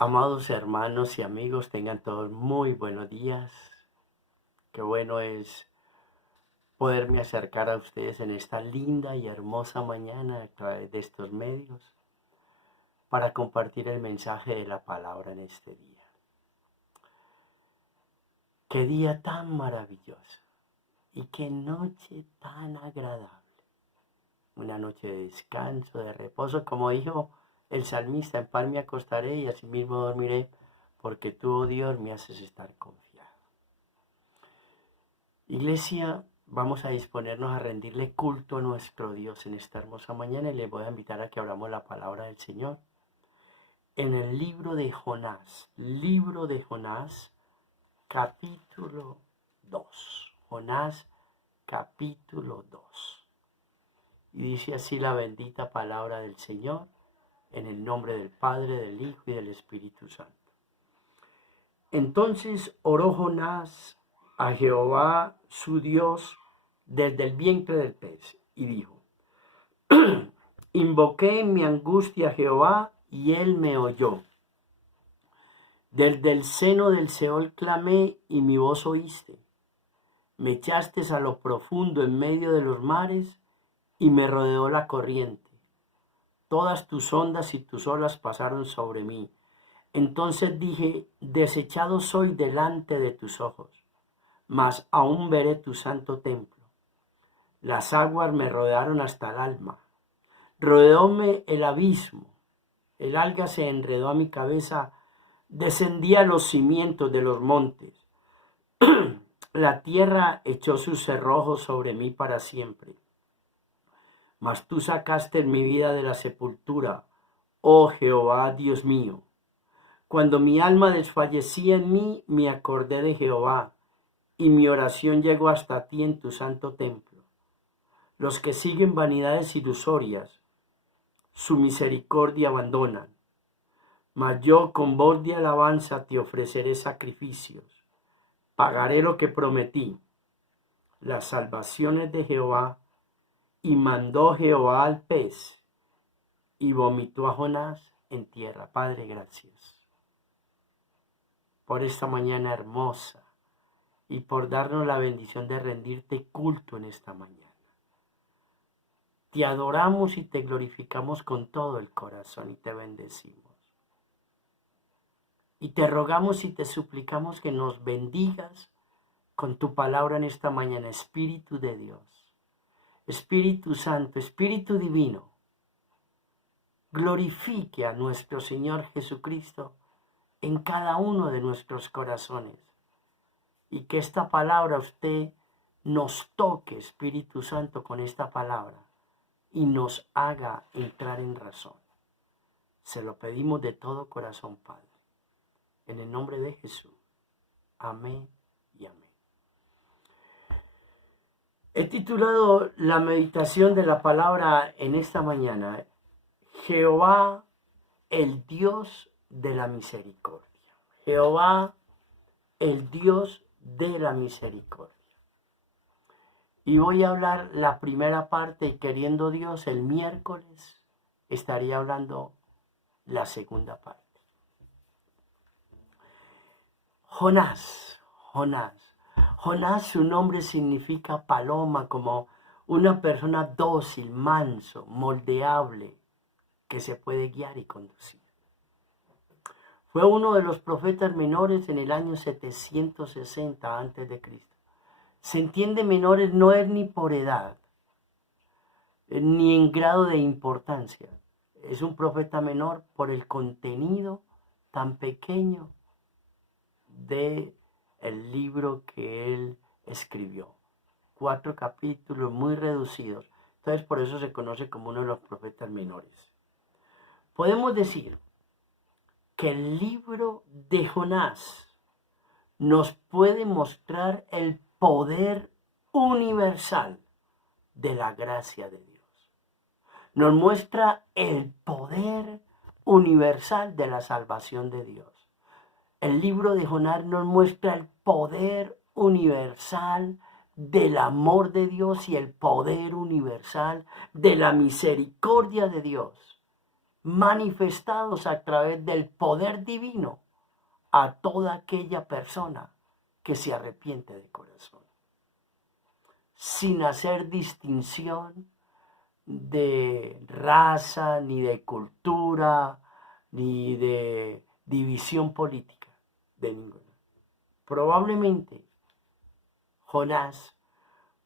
Amados hermanos y amigos, tengan todos muy buenos días. Qué bueno es poderme acercar a ustedes en esta linda y hermosa mañana a través de estos medios para compartir el mensaje de la palabra en este día. Qué día tan maravilloso y qué noche tan agradable. Una noche de descanso, de reposo, como dijo el salmista: en paz me acostaré y asimismo dormiré, porque tú, oh Dios, me haces estar confiado. Iglesia, vamos a disponernos a rendirle culto a nuestro Dios en esta hermosa mañana y les voy a invitar a que abramos la palabra del Señor. En el libro de Jonás, capítulo 2. Jonás, capítulo 2. Y dice así la bendita palabra del Señor, en el nombre del Padre, del Hijo y del Espíritu Santo. Entonces oró Jonás a Jehová su Dios desde el vientre del pez y dijo: invoqué en mi angustia a Jehová y él me oyó. Desde el seno del Seol clamé y mi voz oíste. Me echaste a lo profundo en medio de los mares y me rodeó la corriente. Todas tus ondas y tus olas pasaron sobre mí. Entonces dije: desechado soy delante de tus ojos, mas aún veré tu santo templo. Las aguas me rodearon hasta el alma. Rodeóme el abismo. El alga se enredó a mi cabeza. Descendí a los cimientos de los montes. La tierra echó sus cerrojos sobre mí para siempre. Mas tú sacaste mi vida de la sepultura, oh Jehová, Dios mío. Cuando mi alma desfallecía en mí, me acordé de Jehová, y mi oración llegó hasta ti en tu santo templo. Los que siguen vanidades ilusorias, su misericordia abandonan. Mas yo con voz de alabanza te ofreceré sacrificios. Pagaré lo que prometí, las salvaciones de Jehová. Y mandó Jehová al pez, y vomitó a Jonás en tierra. Padre, gracias por esta mañana hermosa y por darnos la bendición de rendirte culto en esta mañana. Te adoramos y te glorificamos con todo el corazón y te bendecimos. Y te rogamos y te suplicamos que nos bendigas con tu palabra en esta mañana, Espíritu de Dios, Espíritu Santo, Espíritu Divino. Glorifique a nuestro Señor Jesucristo en cada uno de nuestros corazones. Y que esta palabra usted nos toque, Espíritu Santo, con esta palabra y nos haga entrar en razón. Se lo pedimos de todo corazón, Padre. En el nombre de Jesús. Amén y amén. He titulado la meditación de la palabra en esta mañana: Jehová, el Dios de la misericordia. Jehová, el Dios de la misericordia. Y voy a hablar la primera parte, y queriendo Dios, el miércoles estaría hablando la segunda parte. Jonás, su nombre significa paloma, como una persona dócil, manso, moldeable, que se puede guiar y conducir. Fue uno de los profetas menores en el año 760 a.C. Se entiende menores no es ni por edad, ni en grado de importancia. Es un profeta menor por el contenido tan pequeño del libro que él escribió. 4 capítulos muy reducidos. Entonces por eso se conoce como uno de los profetas menores. Podemos decir que el libro de Jonás nos puede mostrar el poder universal de la gracia de Dios. Nos muestra el poder universal de la salvación de Dios. El libro de Jonás nos muestra el poder universal del amor de Dios y el poder universal de la misericordia de Dios. manifestados a través del poder divino a toda aquella persona que se arrepiente de corazón, sin hacer distinción de raza, ni de cultura, ni de división política, de ninguna. Probablemente Jonás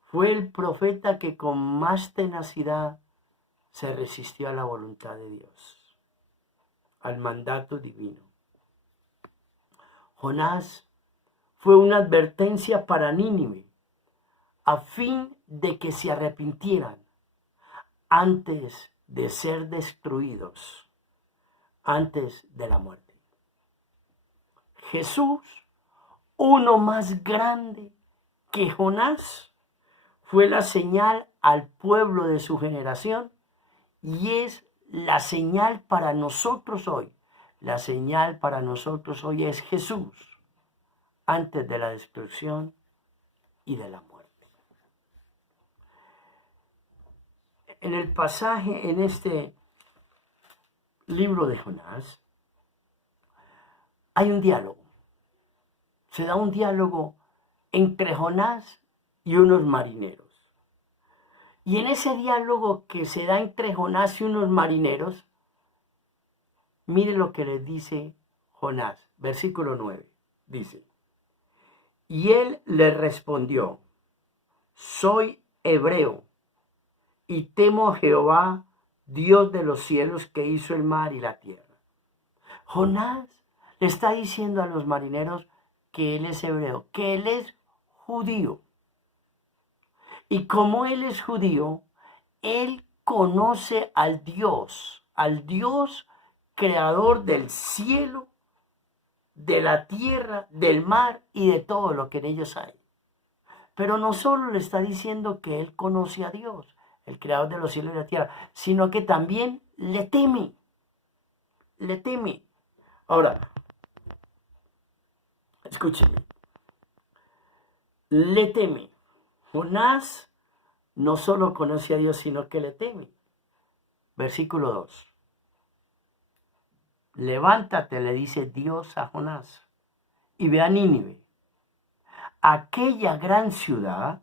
fue el profeta que con más tenacidad se resistió a la voluntad de Dios, al mandato divino. Jonás fue una advertencia para Nínive, a fin de que se arrepintieran antes de ser destruidos, antes de la muerte. Jesús, uno más grande que Jonás, fue la señal al pueblo de su generación y es la señal para nosotros hoy. La señal para nosotros hoy es Jesús, antes de la destrucción y de la muerte. En el pasaje, en este libro de Jonás, hay un diálogo. Se da un diálogo entre Jonás y unos marineros. Y en ese diálogo que se da entre Jonás y unos marineros, mire lo que les dice Jonás, versículo 9, dice: y él le respondió: soy hebreo y temo a Jehová, Dios de los cielos, que hizo el mar y la tierra. Jonás le está diciendo a los marineros que él es hebreo, que él es judío. Y como él es judío, él conoce al Dios creador del cielo, de la tierra, del mar y de todo lo que en ellos hay. Pero no solo le está diciendo que él conoce a Dios, el creador de los cielos y de la tierra, sino que también le teme. Le teme. Ahora, escúcheme. Le teme. Jonás no solo conoce a Dios, sino que le teme. Versículo 2. Levántate, le dice Dios a Jonás, y ve a Nínive, aquella gran ciudad,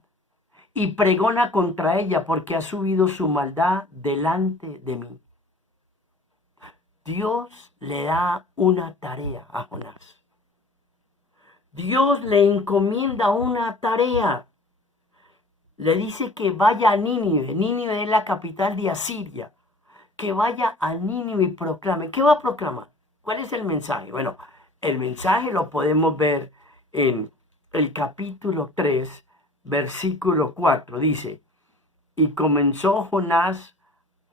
y pregona contra ella, porque ha subido su maldad delante de mí. Dios le da una tarea a Jonás. Dios le encomienda una tarea. Le dice que vaya a Nínive. Nínive es la capital de Asiria. Que vaya a Nínive y proclame. ¿Qué va a proclamar? ¿Cuál es el mensaje? Bueno, el mensaje lo podemos ver en el capítulo 3, versículo 4. Dice: y comenzó Jonás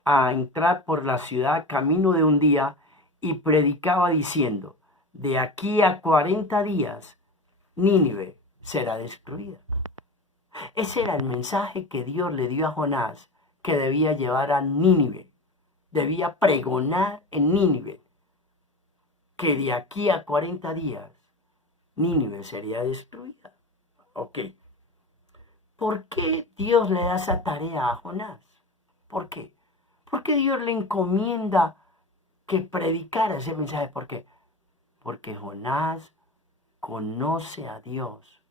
a entrar por la ciudad camino de un día y predicaba diciendo: de aquí a 40 días Nínive será destruida. Ese era el mensaje que Dios le dio a Jonás, que debía llevar a Nínive. Debía pregonar en Nínive que de aquí a 40 días Nínive sería destruida. Ok. ¿Por qué Dios le da esa tarea a Jonás? ¿Por qué? ¿Por qué Dios le encomienda que predicara ese mensaje? ¿Por qué? Porque Jonás conoce a Dios,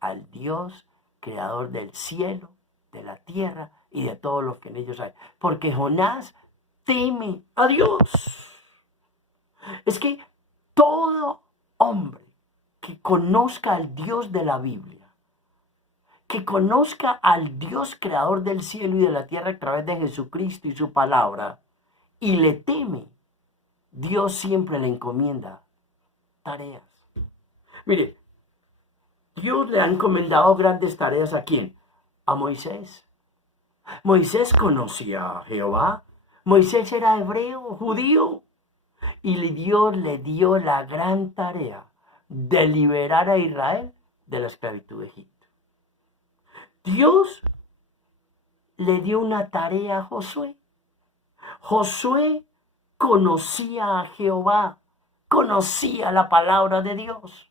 al Dios creador del cielo, de la tierra y de todos los que en ellos hay. Porque Jonás teme a Dios. Es que todo hombre que conozca al Dios de la Biblia, que conozca al Dios creador del cielo y de la tierra a través de Jesucristo y su palabra, y le teme, Dios siempre le encomienda tareas. Mire, Dios le ha encomendado grandes tareas. ¿A quién? A Moisés. Moisés conocía a Jehová. Moisés era hebreo, judío. Y Dios le dio la gran tarea de liberar a Israel de la esclavitud de Egipto. Dios le dio una tarea a Josué. Josué conocía a Jehová, conocía la palabra de Dios,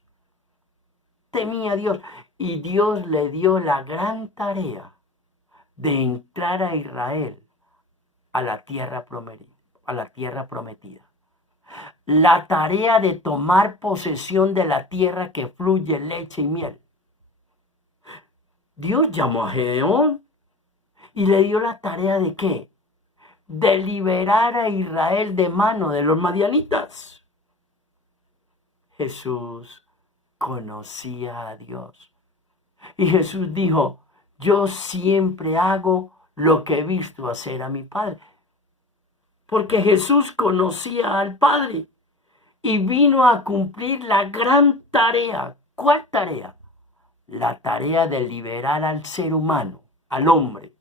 temía a Dios, y Dios le dio la gran tarea de entrar a Israel a la tierra a la tierra prometida. La tarea de tomar posesión de la tierra que fluye leche y miel. Dios llamó a Gedeón y le dio la tarea de ¿qué? De liberar a Israel de mano de los madianitas. Jesús conocía a Dios. Y Jesús dijo, yo siempre hago lo que he visto hacer a mi Padre. Porque Jesús conocía al Padre y vino a cumplir la gran tarea. ¿Cuál tarea? La tarea de liberar al ser humano, al hombre,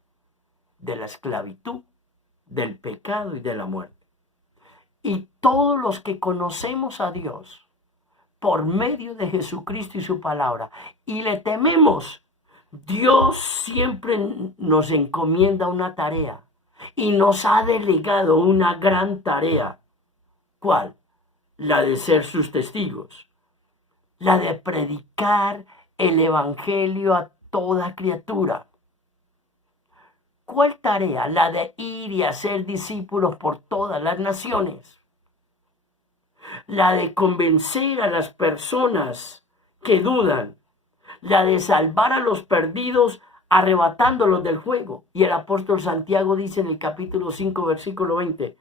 de la esclavitud, del pecado y de la muerte. Y todos los que conocemos a Dios por medio de Jesucristo y su palabra y le tememos, Dios siempre nos encomienda una tarea y nos ha delegado una gran tarea. ¿Cuál? La de ser sus testigos, la de predicar el evangelio a toda criatura. ¿Cuál tarea? La de ir y hacer discípulos por todas las naciones. La de convencer a las personas que dudan. La de salvar a los perdidos arrebatándolos del fuego. Y el apóstol Santiago dice en el capítulo 5, versículo 20,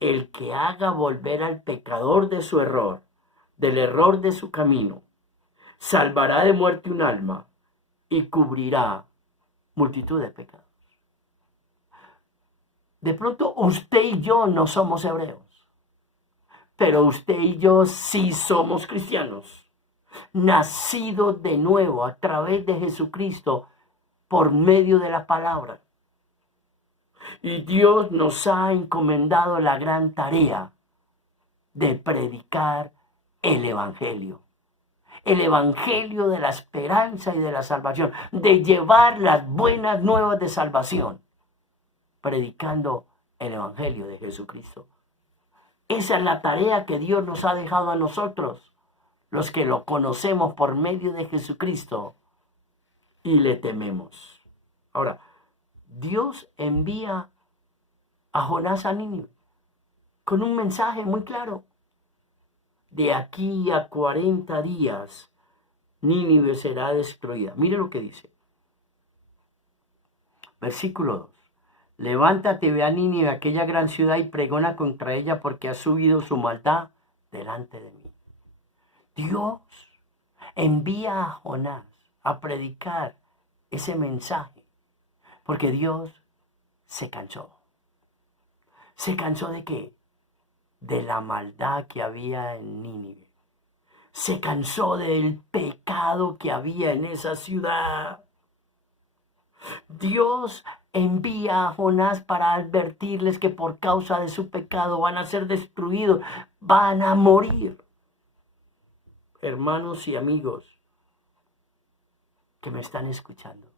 el que haga volver al pecador de su error, del error de su camino, salvará de muerte un alma y cubrirá multitud de pecados. De pronto usted y yo no somos hebreos, pero usted y yo sí somos cristianos, nacidos de nuevo a través de Jesucristo por medio de la palabra. Y Dios nos ha encomendado la gran tarea de predicar el evangelio de la esperanza y de la salvación, de llevar las buenas nuevas de salvación, predicando el evangelio de Jesucristo. Esa es la tarea que Dios nos ha dejado a nosotros, los que lo conocemos por medio de Jesucristo y le tememos. Ahora, Dios envía a Jonás a Nínive con un mensaje muy claro. De aquí a 40 días, Nínive será destruida. Mire lo que dice. Versículo 2. Levántate, ve a Nínive, aquella gran ciudad, y pregona contra ella, porque ha subido su maldad delante de mí. Dios envía a Jonás a predicar ese mensaje, porque Dios se cansó. ¿Se cansó de qué? De la maldad que había en Nínive. Se cansó del pecado que había en esa ciudad. Dios envía a Jonás para advertirles que por causa de su pecado van a ser destruidos, van a morir. Hermanos y amigos que me están escuchando,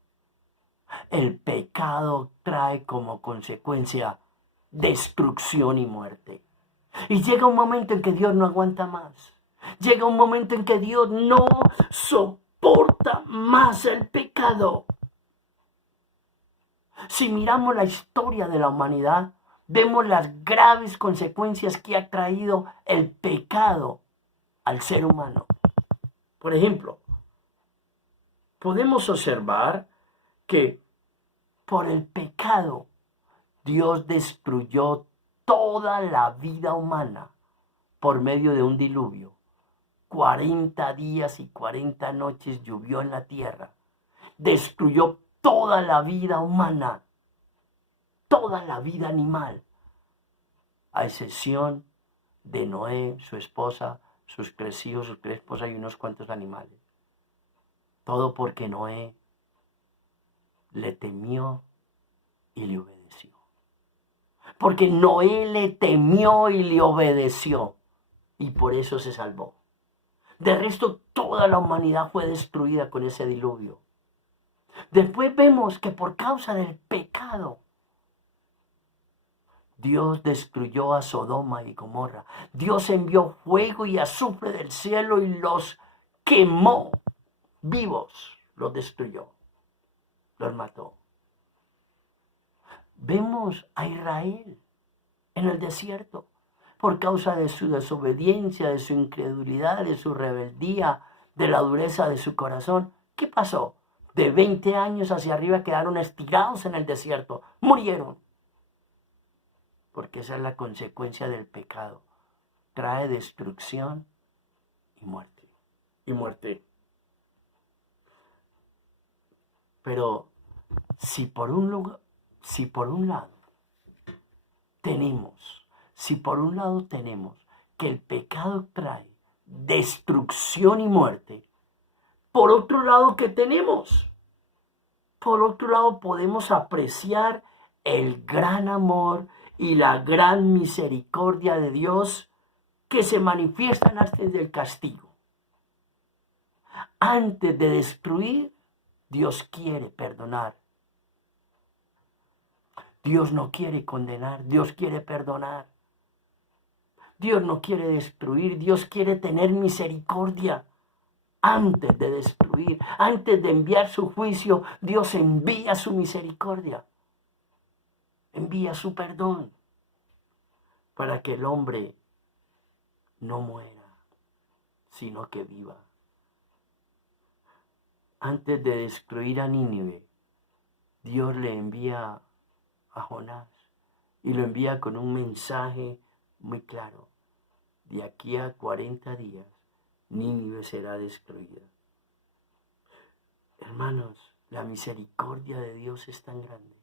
el pecado trae como consecuencia destrucción y muerte. Y llega un momento en que Dios no aguanta más. Llega un momento en que Dios no soporta más el pecado. Si miramos la historia de la humanidad, vemos las graves consecuencias que ha traído el pecado al ser humano. Por ejemplo, podemos observar que por el pecado Dios destruyó toda la vida humana por medio de un diluvio. 40 días y 40 noches llovió en la tierra. Destruyó toda la vida humana, toda la vida animal, a excepción de Noé, su esposa, sus 3 hijos, sus 3 esposas y unos cuantos animales. Todo porque Noé le temió y le obedeció. Porque Noé le temió y le obedeció, y por eso se salvó. De resto, toda la humanidad fue destruida con ese diluvio. Después vemos que por causa del pecado, Dios destruyó a Sodoma y Gomorra. Dios envió fuego y azufre del cielo y los quemó vivos, los destruyó, los mató. Vemos a Israel en el desierto por causa de su desobediencia, de su incredulidad, de su rebeldía, de la dureza de su corazón. ¿Qué pasó? De 20 años hacia arriba quedaron estirados en el desierto, murieron. Porque esa es la consecuencia del pecado. Trae destrucción y muerte. Y muerte. Pero si por un lado tenemos que el pecado trae destrucción y muerte, por otro lado, ¿qué tenemos? Por otro lado, podemos apreciar el gran amor y la gran misericordia de Dios que se manifiestan antes del castigo. Antes de destruir, Dios quiere perdonar. Dios no quiere condenar, Dios quiere perdonar. Dios no quiere destruir, Dios quiere tener misericordia. Antes de destruir, antes de enviar su juicio, Dios envía su misericordia. Envía su perdón para que el hombre no muera, sino que viva. Antes de destruir a Nínive, Dios le envía a Jonás y lo envía con un mensaje muy claro. De aquí a 40 días, Nínive será destruida. Hermanos, la misericordia de Dios es tan grande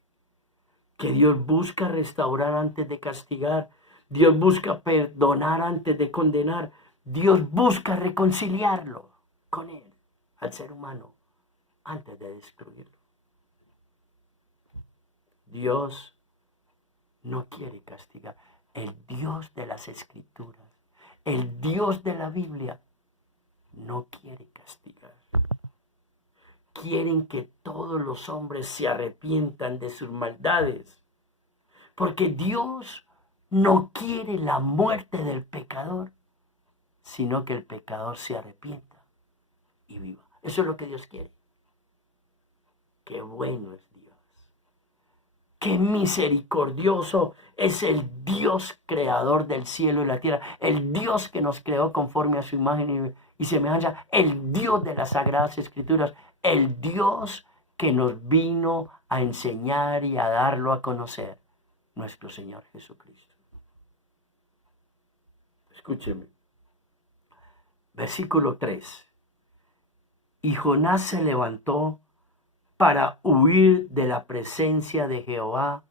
que Dios busca restaurar antes de castigar. Dios busca perdonar antes de condenar. Dios busca reconciliarlo con Él, al ser humano, antes de destruirlo. Dios no quiere castigar. El Dios de las Escrituras, el Dios de la Biblia, no quiere castigar. Quieren que todos los hombres se arrepientan de sus maldades. Porque Dios no quiere la muerte del pecador, sino que el pecador se arrepienta y viva. Eso es lo que Dios quiere. Qué bueno es Dios. Qué misericordioso es el Dios creador del cielo y la tierra. El Dios que nos creó conforme a su imagen y semejanza. El Dios de las Sagradas Escrituras. El Dios que nos vino a enseñar y a darlo a conocer. Nuestro Señor Jesucristo. Escúcheme. Versículo 3. Y Jonás se levantó para huir de la presencia de Jehová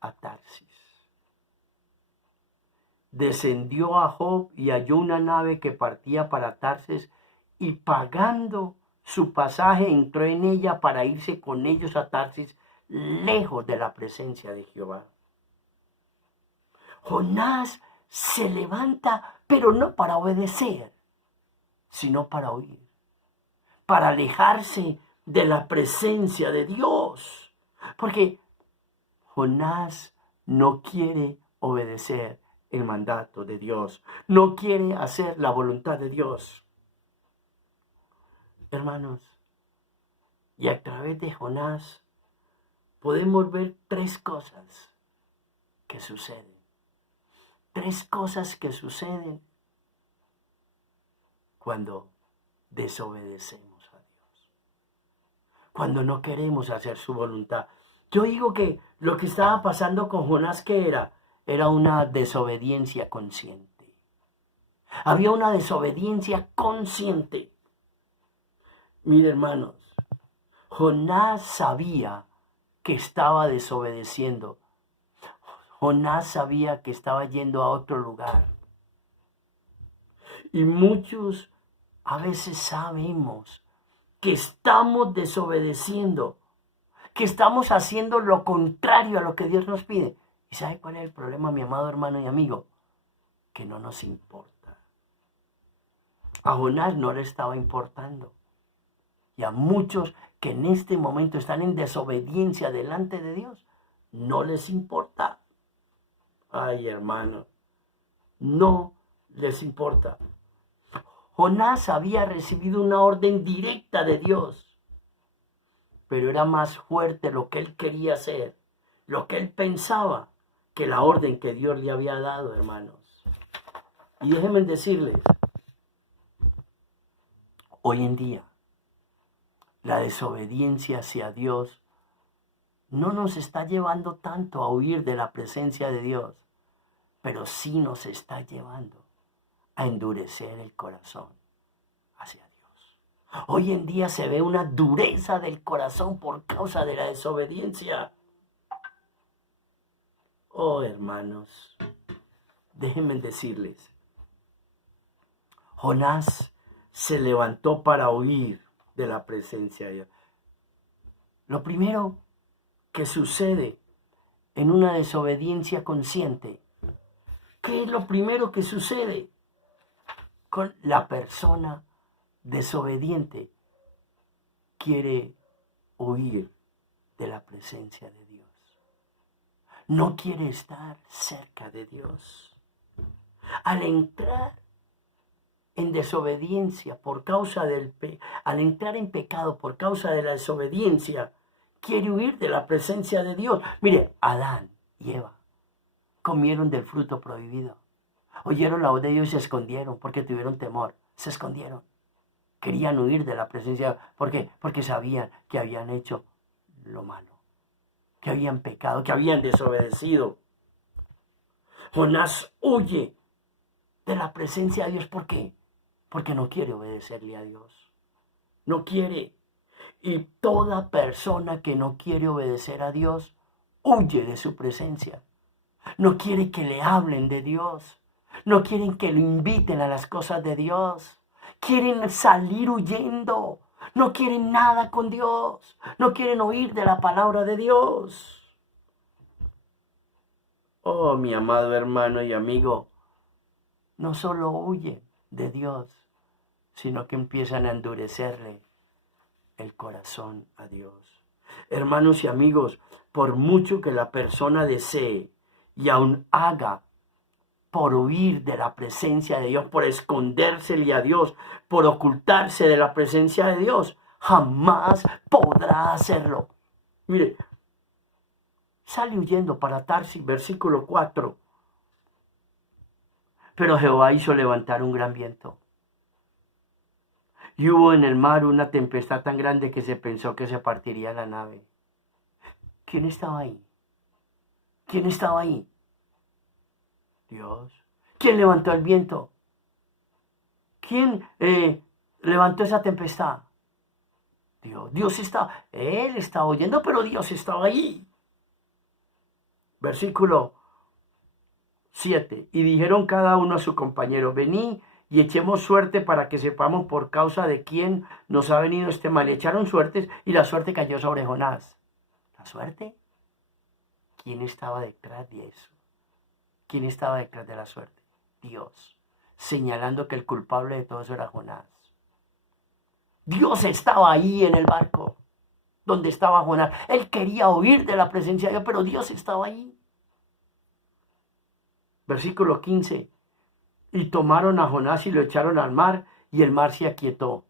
a Tarsis. Descendió a Job y halló una nave que partía para Tarsis y pagando su pasaje entró en ella para irse con ellos a Tarsis, lejos de la presencia de Jehová. Jonás se levanta, pero no para obedecer, sino para huir, para alejarse de la presencia de Dios. Porque Jonás no quiere obedecer el mandato de Dios, no quiere hacer la voluntad de Dios. Hermanos, y a través de Jonás podemos ver tres cosas que suceden. Tres cosas que suceden cuando desobedecemos a Dios. Cuando no queremos hacer su voluntad. Yo digo que lo que estaba pasando con Jonás, ¿qué era? Era una desobediencia consciente. Había una desobediencia consciente. Mire, hermanos, Jonás sabía que estaba desobedeciendo. Jonás sabía que estaba yendo a otro lugar. Y muchos a veces sabemos que estamos desobedeciendo, que estamos haciendo lo contrario a lo que Dios nos pide. ¿Y sabe cuál es el problema, mi amado hermano y amigo? Que no nos importa. A Jonás no le estaba importando. Y a muchos que en este momento están en desobediencia delante de Dios, no les importa. Ay, hermano, no les importa. Jonás había recibido una orden directa de Dios, pero era más fuerte lo que él quería hacer, lo que él pensaba, que la orden que Dios le había dado, hermanos. Y déjenme decirles, hoy en día, la desobediencia hacia Dios no nos está llevando tanto a huir de la presencia de Dios, pero sí nos está llevando a endurecer el corazón hacia Dios. Hoy en día se ve una dureza del corazón por causa de la desobediencia. Oh, hermanos, déjenme decirles, Jonás se levantó para huir de la presencia de Dios. Lo primero que sucede en una desobediencia consciente, ¿qué es lo primero que sucede con la persona desobediente? Quiere huir de la presencia de Dios. No quiere estar cerca de Dios. Al entrar en desobediencia por causa al entrar en pecado por causa de la desobediencia, quiere huir de la presencia de Dios. Mire, Adán y Eva comieron del fruto prohibido. Oyeron la voz de Dios y se escondieron porque tuvieron temor. Se escondieron. Querían huir de la presencia de Dios. ¿Por qué? Porque sabían que habían hecho lo malo, que habían pecado, que habían desobedecido. Jonás huye de la presencia de Dios. ¿Por qué? Porque no quiere obedecerle a Dios. No quiere. Y toda persona que no quiere obedecer a Dios huye de su presencia. No quiere que le hablen de Dios. No quieren que lo inviten a las cosas de Dios. Quieren salir huyendo. No quieren nada con Dios. No quieren oír de la palabra de Dios. Oh, mi amado hermano y amigo, no solo huyen de Dios, sino que empiezan a endurecerle el corazón a Dios. Hermanos y amigos, por mucho que la persona desee y aún haga por huir de la presencia de Dios, por escondérsele a Dios, por ocultarse de la presencia de Dios, jamás podrá hacerlo. Mire, sale huyendo para Tarsis, versículo 4. Pero Jehová hizo levantar un gran viento. Y hubo en el mar una tempestad tan grande que se pensó que se partiría la nave. ¿Quién estaba ahí? ¿Quién estaba ahí? Dios. ¿Quién levantó el viento? ¿Quién levantó esa tempestad? Dios. Él estaba oyendo, pero Dios estaba ahí. Versículo 7. Y dijeron cada uno a su compañero: vení y echemos suerte para que sepamos por causa de quién nos ha venido este mal. Y echaron suertes y la suerte cayó sobre Jonás. ¿La suerte? ¿Quién estaba detrás de eso? ¿Quién estaba detrás de la suerte? Dios, señalando que el culpable de todo eso era Jonás. Dios estaba ahí en el barco donde estaba Jonás. Él quería huir de la presencia de Dios, pero Dios estaba ahí. Versículo 15. Y tomaron a Jonás y lo echaron al mar, y el mar se aquietó.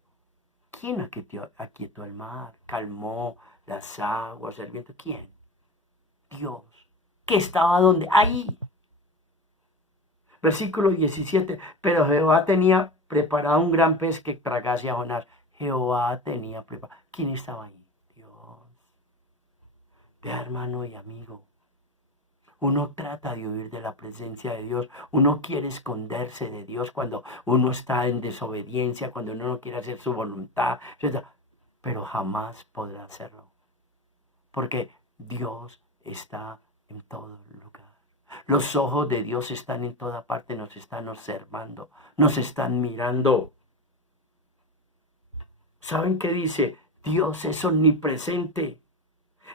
¿Quién aquietó el mar? Calmó las aguas, el viento. ¿Quién? Dios. ¿Que estaba donde? Ahí. Versículo 17. Pero Jehová tenía preparado un gran pez que tragase a Jonás. Jehová tenía preparado. ¿Quién estaba ahí? Dios. Vea, hermano y amigo. Uno trata de huir de la presencia de Dios. Uno quiere esconderse de Dios cuando uno está en desobediencia, cuando uno no quiere hacer su voluntad. Pero jamás podrá hacerlo. Porque Dios está en todo lugar. Los ojos de Dios están en toda parte, nos están observando, nos están mirando. ¿Saben qué dice? Dios es omnipresente,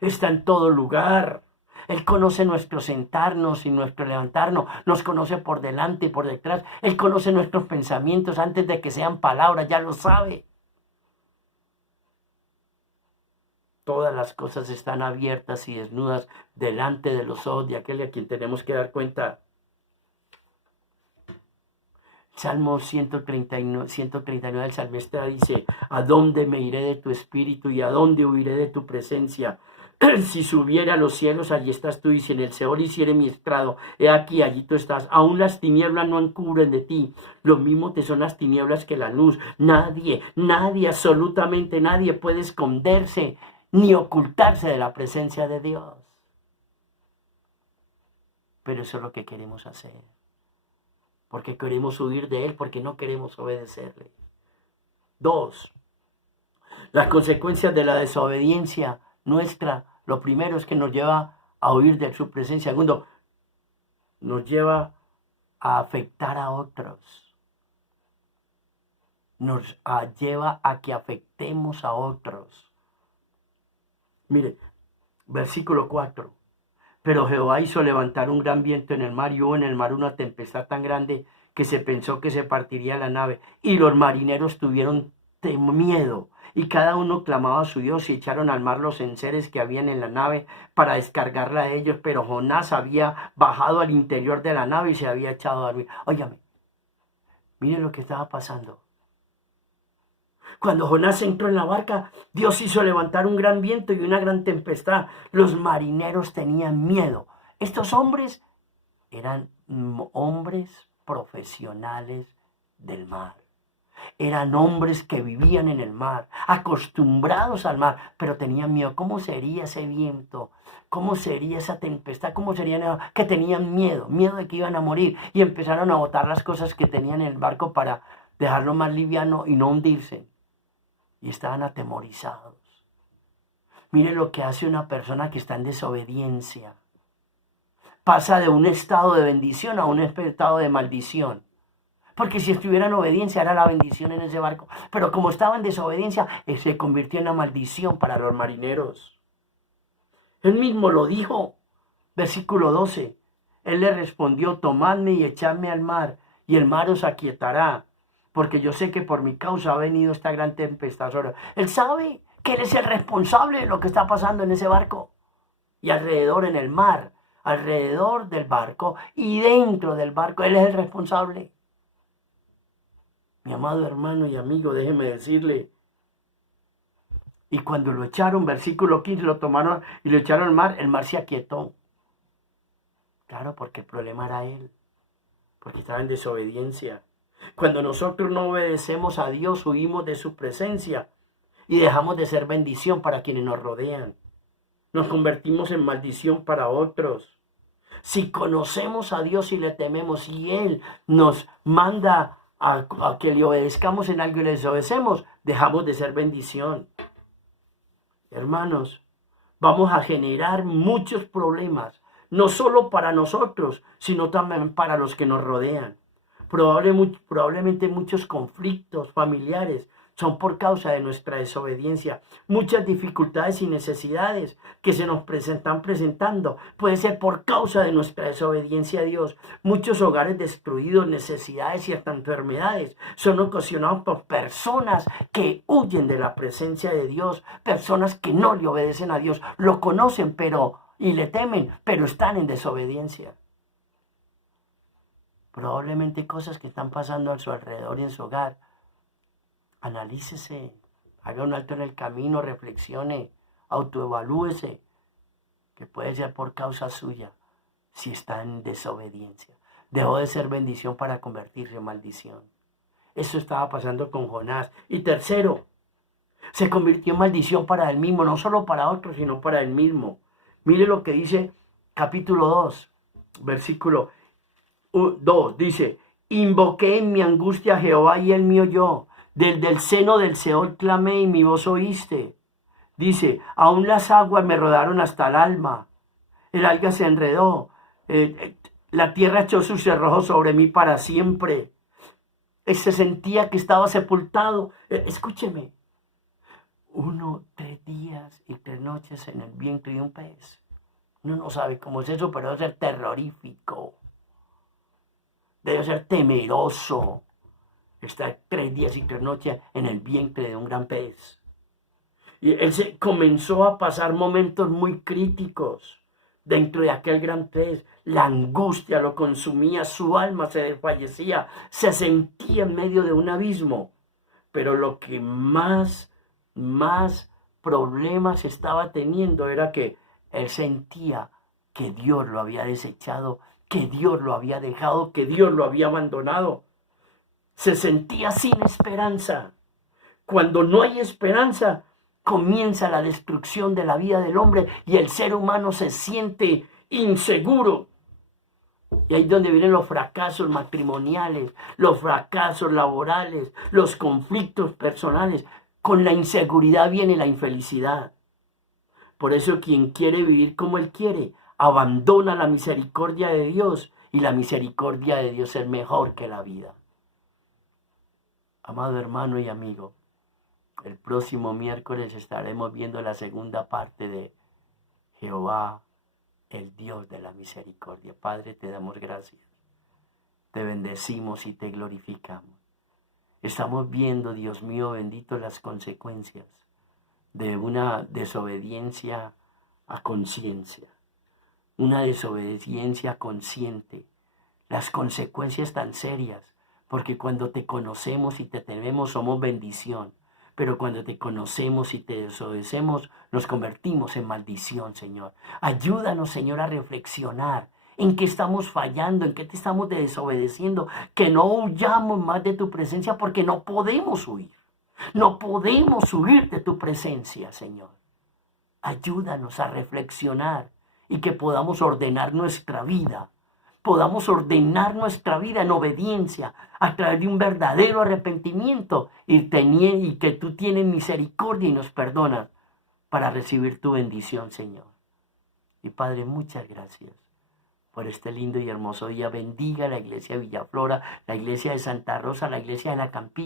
está en todo lugar. Él conoce nuestro sentarnos y nuestro levantarnos, nos conoce por delante y por detrás. Él conoce nuestros pensamientos antes de que sean palabras, ya lo sabe. Todas las cosas están abiertas y desnudas delante de los ojos de aquel a quien tenemos que dar cuenta. Salmo 139 del salmista dice: ¿a dónde me iré de tu espíritu y a dónde huiré de tu presencia? Si subiera a los cielos, allí estás tú, y si en el Seol hiciere mi estrado, he aquí, allí tú estás. Aún las tinieblas no encubren de ti. Lo mismo te son las tinieblas que la luz. Nadie, nadie, absolutamente nadie puede esconderse ni ocultarse de la presencia de Dios. Pero eso es lo que queremos hacer. Porque queremos huir de Él, porque no queremos obedecerle. 2. Las consecuencias de la desobediencia nuestra. Lo primero es que nos lleva a huir de su presencia. Segundo, nos lleva a afectar a otros. Nos lleva a que afectemos a otros. Mire, versículo 4. Pero Jehová hizo levantar un gran viento en el mar, y hubo en el mar una tempestad tan grande que se pensó que se partiría la nave. Y los marineros tuvieron miedo, y cada uno clamaba a su Dios, y echaron al mar los enseres que habían en la nave para descargarla a ellos. Pero Jonás había bajado al interior de la nave y se había echado a dormir. Óigame, miren lo que estaba pasando. Cuando Jonás entró en la barca, Dios hizo levantar un gran viento y una gran tempestad. Los marineros tenían miedo. Estos hombres eran hombres profesionales del mar. Eran hombres que vivían en el mar, acostumbrados al mar, pero tenían miedo. ¿Cómo sería ese viento? ¿Cómo sería esa tempestad? ¿Cómo sería? Que tenían miedo de que iban a morir. Y empezaron a botar las cosas que tenían en el barco para dejarlo más liviano y no hundirse. Y estaban atemorizados. Mire lo que hace una persona que está en desobediencia. Pasa de un estado de bendición a un estado de maldición. Porque si estuviera en obediencia era la bendición en ese barco. Pero como estaba en desobediencia, se convirtió en una maldición para los marineros. Él mismo lo dijo. Versículo 12. Él le respondió: tomadme y echadme al mar, y el mar os aquietará. Porque yo sé que por mi causa ha venido esta gran tempestad. Él sabe que él es el responsable de lo que está pasando en ese barco. Y alrededor en el mar, alrededor del barco y dentro del barco, él es el responsable. Mi amado hermano y amigo, déjeme decirle. Y cuando lo echaron, versículo 15, lo tomaron y lo echaron al mar, el mar se aquietó. Claro, porque el problema era él. Porque estaba en desobediencia. Cuando nosotros no obedecemos a Dios, huimos de su presencia y dejamos de ser bendición para quienes nos rodean. Nos convertimos en maldición para otros. Si conocemos a Dios y le tememos y Él nos manda a que le obedezcamos en algo y le desobedecemos, dejamos de ser bendición. Hermanos, vamos a generar muchos problemas, no solo para nosotros, sino también para los que nos rodean. Probablemente muchos conflictos familiares son por causa de nuestra desobediencia. Muchas dificultades y necesidades que se nos están presentando puede ser por causa de nuestra desobediencia a Dios. Muchos hogares destruidos, necesidades y hasta enfermedades son ocasionados por personas que huyen de la presencia de Dios, personas que no le obedecen a Dios, lo conocen y le temen, pero están en desobediencia. Probablemente cosas que están pasando a su alrededor y en su hogar. Analícese, haga un alto en el camino, reflexione, autoevalúese, que puede ser por causa suya si está en desobediencia. Dejó de ser bendición para convertirse en maldición. Eso estaba pasando con Jonás. Y tercero, se convirtió en maldición para él mismo, no solo para otros, sino para él mismo. Mire lo que dice capítulo 2, versículo 2, dice: invoqué en mi angustia a Jehová y él me oyó. Desde el seno del Seol clamé y mi voz oíste. Dice: aún las aguas me rodaron hasta el alma. El alga se enredó. La tierra echó sus cerrojos sobre mí para siempre. Se sentía que estaba sepultado. Escúcheme. 3 días y 3 noches en el vientre de un pez. Uno no sabe cómo es eso, pero debe ser terrorífico. Debe ser temeroso estar 3 días y 3 noches en el vientre de un gran pez. Y él comenzó a pasar momentos muy críticos dentro de aquel gran pez. La angustia lo consumía, su alma se desfallecía, se sentía en medio de un abismo. Pero lo que más problemas estaba teniendo era que él sentía que Dios lo había desechado, que Dios lo había dejado, que Dios lo había abandonado. Se sentía sin esperanza. Cuando no hay esperanza, comienza la destrucción de la vida del hombre y el ser humano se siente inseguro. Y ahí es donde vienen los fracasos matrimoniales, los fracasos laborales, los conflictos personales. Con la inseguridad viene la infelicidad. Por eso quien quiere vivir como Él quiere, abandona la misericordia de Dios. Y la misericordia de Dios es mejor que la vida. Amado hermano y amigo, el próximo miércoles estaremos viendo la segunda parte de Jehová, el Dios de la misericordia. Padre, te damos gracias. Te bendecimos y te glorificamos. Estamos viendo, Dios mío bendito, las consecuencias de una desobediencia a conciencia, una desobediencia consciente, las consecuencias tan serias, porque cuando te conocemos y te tememos somos bendición, pero cuando te conocemos y te desobedecemos nos convertimos en maldición, Señor. Ayúdanos, Señor, a reflexionar en qué estamos fallando, en qué te estamos desobedeciendo, que no huyamos más de tu presencia porque no podemos huir. No podemos huir de tu presencia, Señor. Ayúdanos a reflexionar y que podamos ordenar nuestra vida. Podamos ordenar nuestra vida en obediencia a través de un verdadero arrepentimiento y que tú tienes misericordia y nos perdonas para recibir tu bendición, Señor. Y Padre, muchas gracias por este lindo y hermoso día. Bendiga la iglesia de Villaflora, la iglesia de Santa Rosa, la iglesia de la Campilla.